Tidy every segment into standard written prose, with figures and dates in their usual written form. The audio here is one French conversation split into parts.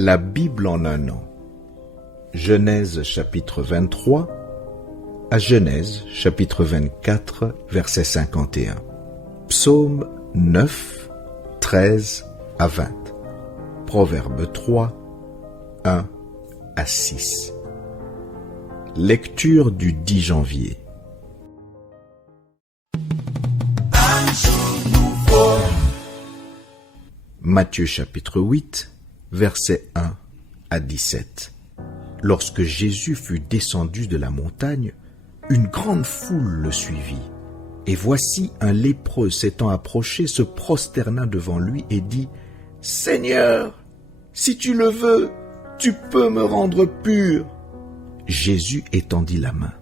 La Bible en un an. Genèse chapitre 23 à Genèse chapitre 24, verset 51. Psaume 9, 13 à 20. Proverbe 3, 1 à 6. Lecture du 10 janvier. Matthieu chapitre 8, versets 1 à 17. Lorsque Jésus fut descendu de la montagne, une grande foule le suivit. Et voici un lépreux s'étant approché, se prosterna devant lui et dit : « Seigneur, si tu le veux, tu peux me rendre pur. » Jésus étendit la main,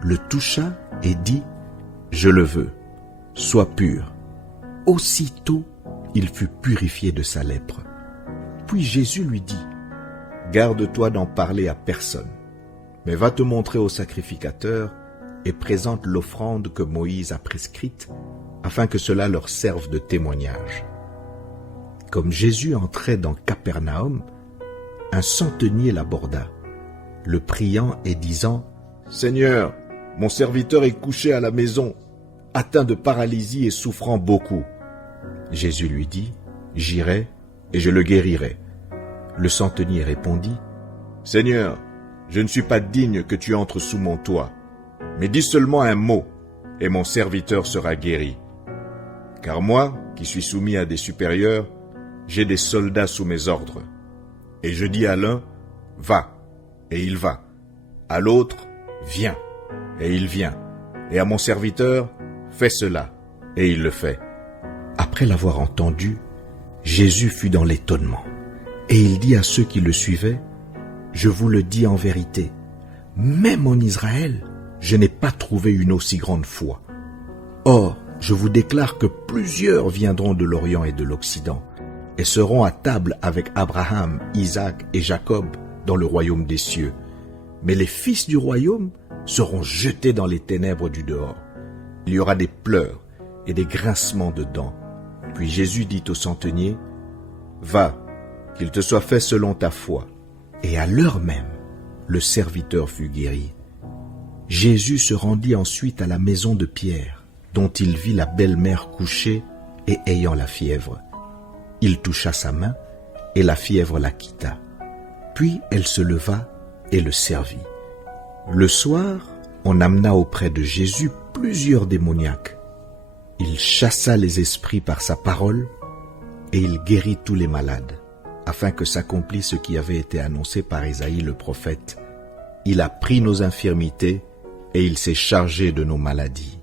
le toucha et dit : « Je le veux, sois pur. » Aussitôt, il fut purifié de sa lèpre. Puis Jésus lui dit : « Garde-toi d'en parler à personne, mais va te montrer au sacrificateur et présente l'offrande que Moïse a prescrite, afin que cela leur serve de témoignage. » Comme Jésus entrait dans Capernaum, un centenier l'aborda, le priant et disant : « Seigneur, mon serviteur est couché à la maison, atteint de paralysie et souffrant beaucoup. » Jésus lui dit : « J'irai et je le guérirai. » Le centenier répondit : « Seigneur, je ne suis pas digne que tu entres sous mon toit, mais dis seulement un mot, et mon serviteur sera guéri. Car moi, qui suis soumis à des supérieurs, j'ai des soldats sous mes ordres. Et je dis à l'un : va, et il va. À l'autre : viens, et il vient. Et à mon serviteur : fais cela, et il le fait. » Après l'avoir entendu, Jésus fut dans l'étonnement, et il dit à ceux qui le suivaient : « Je vous le dis en vérité, même en Israël, je n'ai pas trouvé une aussi grande foi. Or, je vous déclare que plusieurs viendront de l'Orient et de l'Occident, et seront à table avec Abraham, Isaac et Jacob dans le royaume des cieux. Mais les fils du royaume seront jetés dans les ténèbres du dehors. Il y aura des pleurs et des grincements de dents. » Puis Jésus dit au centenier : « Va, qu'il te soit fait selon ta foi. » Et à l'heure même, le serviteur fut guéri. Jésus se rendit ensuite à la maison de Pierre, dont il vit la belle-mère couchée et ayant la fièvre. Il toucha sa main, et la fièvre la quitta. Puis elle se leva et le servit. Le soir, on amena auprès de Jésus plusieurs démoniaques. Il chassa les esprits par sa parole, et il guérit tous les malades, afin que s'accomplisse ce qui avait été annoncé par Isaïe le prophète. Il a pris nos infirmités, et il s'est chargé de nos maladies.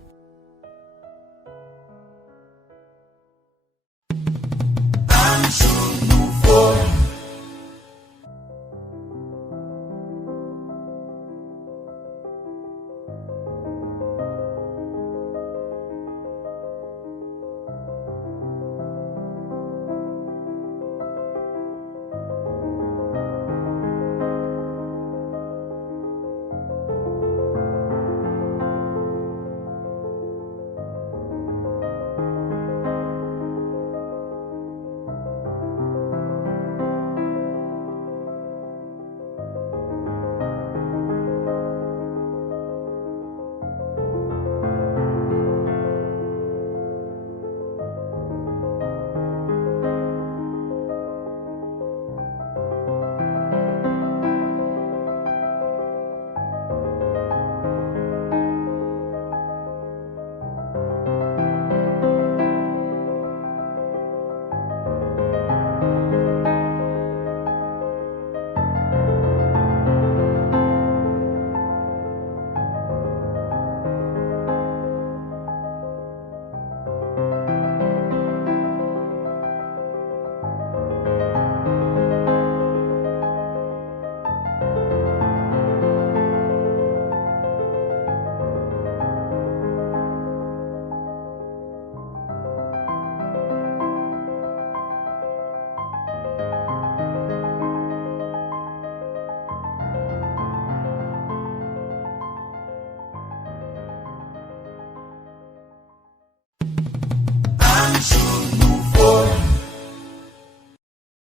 Anjo